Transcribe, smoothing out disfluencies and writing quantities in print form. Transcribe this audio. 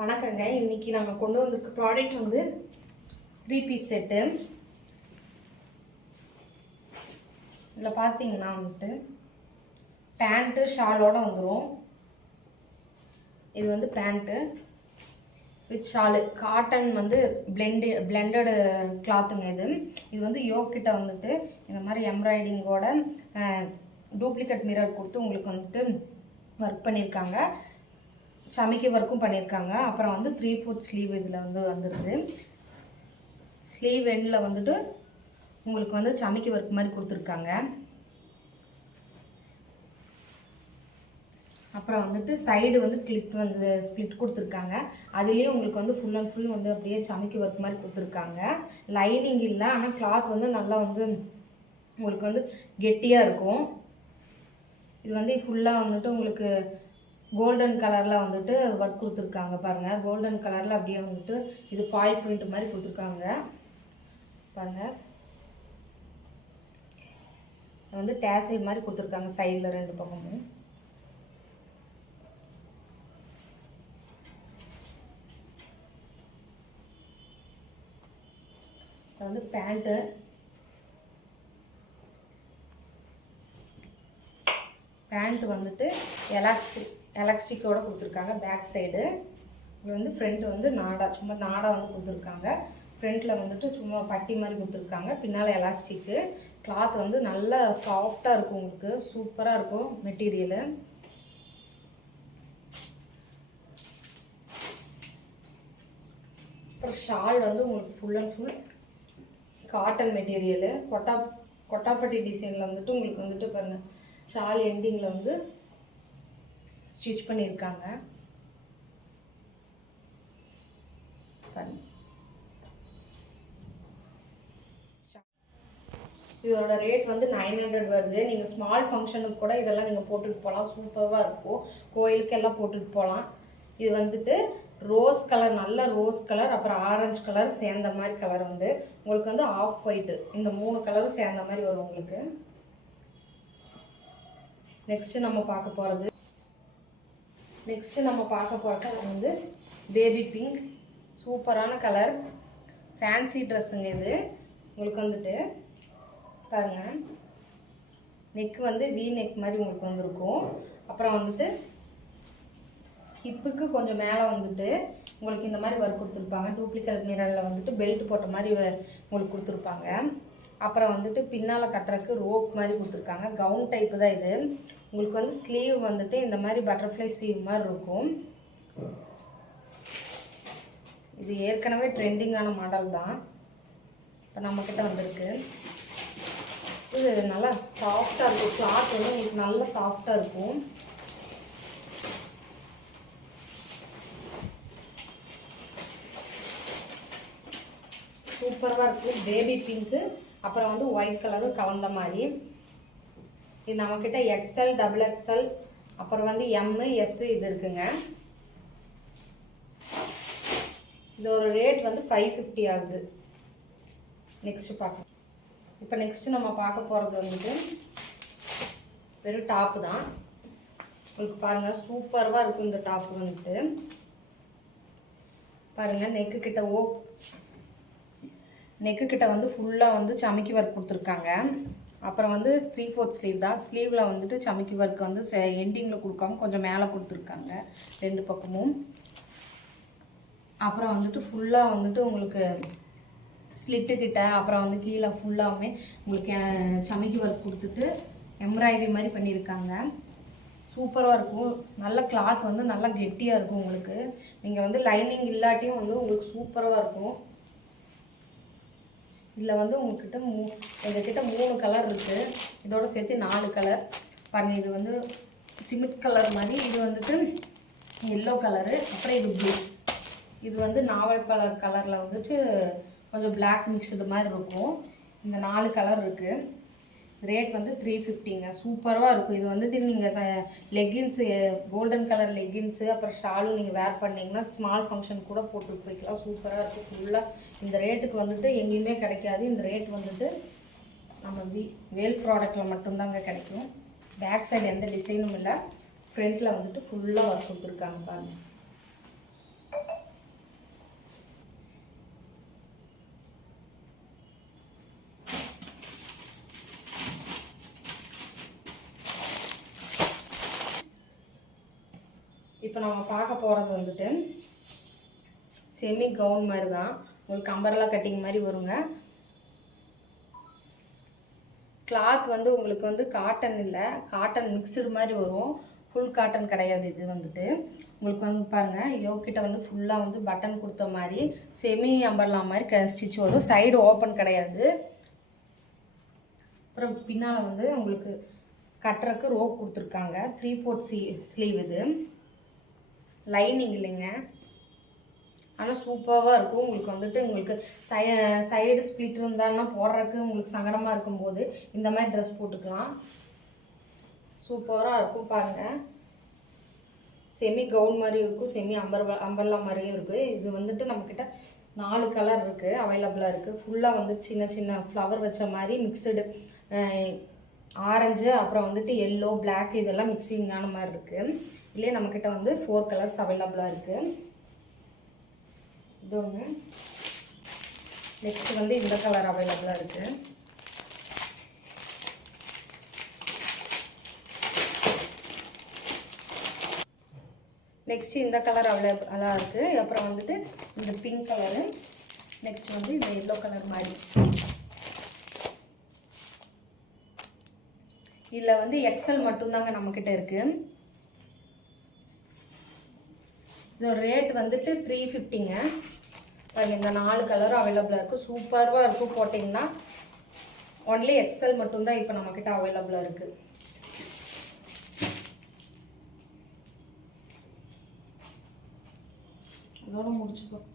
வணக்கங்க. இன்னைக்கு நம்ம கொண்டு வந்திருக்க ப்ராடக்ட் வந்து 3 பீஸ் செட்டு. இதில் பார்த்தீங்கன்னா வந்துட்டு பேண்ட்டு ஷாலோட வந்துடும். இது வந்து பேண்ட்டு வித் ஷாலு, காட்டன் வந்து பிளெண்டடு கிளாத்துங்க. இது வந்து யோக்கிட்ட வந்துட்டு இந்த மாதிரி எம்ப்ராய்டிங்கோட டூப்ளிகேட் மிரர் கொடுத்து உங்களுக்கு வந்துட்டு ஒர்க் பண்ணியிருக்காங்க. சமைக்க ஒர்க்கும் பண்ணியிருக்காங்க. அப்புறம் வந்து 3/4 ஸ்லீவ் இதில் வந்து வந்துடுது. ஸ்லீவ் எண்டில் வந்துட்டு உங்களுக்கு வந்து சமைக்க ஒர்க் மாதிரி கொடுத்துருக்காங்க. அப்புறம் வந்துட்டு சைடு வந்து கிளிப் வந்து ஸ்ப்ளிட் கொடுத்துருக்காங்க. அதுலேயே உங்களுக்கு வந்து ஃபுல் அண்ட் ஃபுல் வந்து அப்படியே சமைக்க ஒர்க் மாதிரி கொடுத்துருக்காங்க. லைனிங் இல்லை, ஆனால் கிளாத் வந்து நல்லா வந்து உங்களுக்கு வந்து கெட்டியாக இருக்கும். இது வந்து ஃபுல்லாக வந்துட்டு உங்களுக்கு கோல்டன் கலரில் வந்துட்டு ஒர்க் கொடுத்துருக்காங்க. பாருங்கள், கோல்டன் கலரில் அப்படியே வந்துட்டு இது ஃபாயில் பிரிண்ட் மாதிரி கொடுத்துருக்காங்க. பாருங்கள், வந்து டேசில் மாதிரி கொடுத்துருக்காங்க சைடில் 2 பக்கமும். இது வந்து பேண்ட் வந்துட்டு எலாஸ்டிக்கோட கொடுத்துருக்காங்க. பேக் சைடு இது வந்து ஃப்ரண்ட் வந்து சும்மா நாடா வந்து கொடுத்துருக்காங்க. ஃப்ரண்ட்டில் வந்துட்டு சும்மா பட்டி மாதிரி கொடுத்துருக்காங்க. பின்னால் எலாஸ்டிக்கு. கிளாத் வந்து நல்லா சாஃப்டாக இருக்கும், உங்களுக்கு சூப்பராக இருக்கும் மெட்டீரியலு. அப்புறம் ஷால் வந்து உங்களுக்கு full and full cotton material. கொட்டாப்பட்டி டிசைனில் வந்துட்டு உங்களுக்கு வந்துட்டு பாருங்கள், ஷால் எண்டிங்கில் வந்து ஸ்டிச் பண்ணியிருக்காங்க. இதோட ரேட் வந்து 900 வருது. நீங்கள் ஸ்மால் ஃபங்க்ஷனுக்கு கூட இதெல்லாம் நீங்கள் போட்டுட்டு போகலாம். சூப்பராக இருக்கும். கோயிலுக்கு எல்லாம் போட்டுட்டு போகலாம். இது வந்துட்டு ரோஸ் கலர், நல்ல ரோஸ் கலர், அப்புறம் ஆரஞ்சு கலர் சேர்ந்த மாதிரி கலர் வந்து உங்களுக்கு வந்து ஆஃப் ஒயிட்டு, இந்த 3 கலரும் சேர்ந்த மாதிரி வரும் உங்களுக்கு. நெக்ஸ்ட்டு நம்ம பார்க்க போகிறது வந்து பேபி பிங்க். சூப்பரான கலர், ஃபேன்சி ட்ரெஸ்ஸுங்க இது. உங்களுக்கு வந்துட்டு பாருங்கள், நெக் வந்து வி நெக் மாதிரி உங்களுக்கு வந்துருக்கும். அப்புறம் வந்துட்டு ஹிப்புக்கு கொஞ்சம் மேலே வந்துட்டு உங்களுக்கு இந்த மாதிரி ஒர்க் கொடுத்துருப்பாங்க. டூப்ளிகேட் மிரரில் வந்துட்டு பெல்ட் போட்ட மாதிரி உங்களுக்கு கொடுத்துருப்பாங்க. அப்புறம் வந்துட்டு பின்னால் கட்டுறதுக்கு ரோப் மாதிரி கொடுத்துருக்காங்க. கவுன் டைப்பு தான் இது. உங்களுக்கு வந்து ஸ்லீவ் வந்துட்டு இந்த மாதிரி பட்டர்ஃப்ளை ஸ்லீவ் மாதிரி இருக்கும். இது ஏற்கனவே ட்ரெண்டிங்கான மாடல் தான், இப்போ நம்மக்கிட்ட வந்திருக்கு. இது நல்லா சாஃப்டாக இருக்கும். கிளாத் வந்து உங்களுக்கு நல்லா சாஃப்டாக இருக்கும். சூப்பராக இருக்கும். பேபி பிங்க்கு, அப்புறம் வந்து ஒயிட் கலரும் கலந்த மாதிரி. இது நம்மக்கிட்ட XL, XXL, அப்புறம் வந்து M, S இது இருக்குங்க. இது ஒரு ரேட் வந்து 550 ஆகுது. நெக்ஸ்ட்டு பார்க்கலாம். இப்போ நெக்ஸ்ட்டு நம்ம பார்க்க போகிறது வந்துட்டு வெறும் டாப்பு தான். உங்களுக்கு பாருங்கள், சூப்பராக இருக்கும் இந்த டாப்பு வந்துட்டு. பாருங்கள், நெக்கு கிட்ட வந்து ஃபுல்லாக வந்து சமைக்கி ஒர்க் கொடுத்துருக்காங்க. அப்புறம் வந்து 3/4 ஸ்லீவ் தான். ஸ்லீவில் வந்துட்டு சமைக்கி ஒர்க் வந்து எண்டிங்கில் கொடுக்காம கொஞ்சம் மேலே கொடுத்துருக்காங்க 2 பக்கமும். அப்புறம் வந்துட்டு ஃபுல்லாக வந்துட்டு உங்களுக்கு ஸ்லிட்டுக்கிட்ட அப்புறம் வந்து கீழே ஃபுல்லாகவே உங்களுக்கு சமைக்கி ஒர்க் கொடுத்துட்டு எம்ப்ராய்டரி மாதிரி பண்ணியிருக்காங்க. சூப்பராக இருக்கும். நல்ல கிளாத் வந்து நல்லா கெட்டியாக இருக்கும் உங்களுக்கு. நீங்கள் வந்து லைனிங் இல்லாட்டியும் வந்து உங்களுக்கு சூப்பராக இருக்கும். இதில் வந்து எங்ககிட்ட 3 கலர் இருக்குது. இதோட சேர்த்து 4 கலர். பாருங்கள், இது வந்து சிமெண்ட் கலர் மாதிரி, இது வந்துட்டு எல்லோ கலரு, அப்புறம் இது ப்ளூ. இது வந்து நாவல் கலரில் வந்துட்டு கொஞ்சம் பிளாக் மிக்ஸ்டு மாதிரி இருக்கும். இந்த 4 கலர் இருக்குது. ரேட் வந்து 350ங்க. சூப்பராக இருக்கும். இது வந்துட்டு நீங்கள் லெகின்ஸு, கோல்டன் கலர் லெகின்ஸு, அப்புறம் ஷாலும் நீங்கள் வேர் பண்ணிங்கன்னா ஸ்மால் ஃபங்க்ஷன் கூட போட்டு போய்க்கலாம். சூப்பராக இருக்கும். ஃபுல்லாக இந்த ரேட்டுக்கு வந்துட்டு எங்கேயுமே கிடைக்காது. இந்த ரேட் வந்துட்டு நம்ம வேல் ப்ராடக்டில் மட்டும்தாங்க கிடைக்கும். பேக் சைடு எந்த டிசைனும் இல்லை. ஃப்ரண்ட்டில் வந்துட்டு ஃபுல்லாக ஒர்க் கொடுத்துருக்காங்க பாருங்கள். இப்போ நம்ம பார்க்க போகிறது வந்துட்டு செமி கவுன் மாதிரி தான், உங்களுக்கு அம்பர்லா கட்டிங் மாதிரி வருங்க. கிளாத் வந்து உங்களுக்கு வந்து காட்டன் இல்லை, காட்டன் மிக்சடு மாதிரி வரும், ஃபுல் காட்டன் கிடையாது. இது வந்துட்டு உங்களுக்கு வந்து பாருங்கள், யோக்கிட்ட வந்து ஃபுல்லாக வந்து பட்டன் கொடுத்த மாதிரி செமி அம்பர்லா மாதிரி ஸ்டிச் வரும், சைடு ஓப்பன் கிடையாது. அப்புறம் பின்னால் வந்து உங்களுக்கு கட்டுறக்கு ரோப் கொடுத்துருக்காங்க, 3/4 ஸ்லீவ். இது லைனிங் இல்லைங்க, ஆனால் சூப்பராக இருக்கும். உங்களுக்கு வந்துட்டு உங்களுக்கு சைடு ஸ்ப்ளிட் இருந்தால்னா போடுறதுக்கு உங்களுக்கு சங்கடமாக இருக்கும்போது இந்த மாதிரி ட்ரெஸ் போட்டுக்கலாம், சூப்பராக இருக்கும். பாருங்கள், செமி கவுன் மாதிரியும் இருக்கும், செமி அம்பர்லா மாதிரியும் இருக்குது. இது வந்துட்டு நம்மக்கிட்ட 4 கலர் இருக்குது, அவைலபிளாக இருக்குது. ஃபுல்லாக வந்து சின்ன சின்ன ஃப்ளவர் வச்ச மாதிரி மிக்சடு, ஆரஞ்சு, அப்புறம் வந்துட்டு எல்லோ, பிளாக், இதெல்லாம் மிக்சிங்கான மாதிரி இருக்குது. இல்லையே நம்மக்கிட்ட வந்து 4 கலர்ஸ் அவைலபிளாக இருக்குது. இது ஒன்று. நெக்ஸ்ட் வந்து இந்த கலர் அவைலபிளாக இருக்குது. நெக்ஸ்ட் இந்த கலர் அவைலபிளாக இருக்குது. அப்புறம் வந்துட்டு இந்த பிங்க் கலரு, நெக்ஸ்ட் வந்து இந்த எல்லோ கலர் மாதிரி. இதில் வந்து எக்ஸல் மட்டும்தாங்க நம்மக்கிட்ட இருக்குது. இதோட ரேட் வந்துட்டு 350ங்க. பாருங்க, இந்த 4 கலரும் அவைலபிளாக இருக்குது, சூப்பராக இருக்கும். போட்டிங்கன்னா ஒன்லி எக்ஸல் மட்டும்தான் இப்போ நம்மக்கிட்ட அவைலபிளாக இருக்குது. அதோட முடிச்சுப்போம்.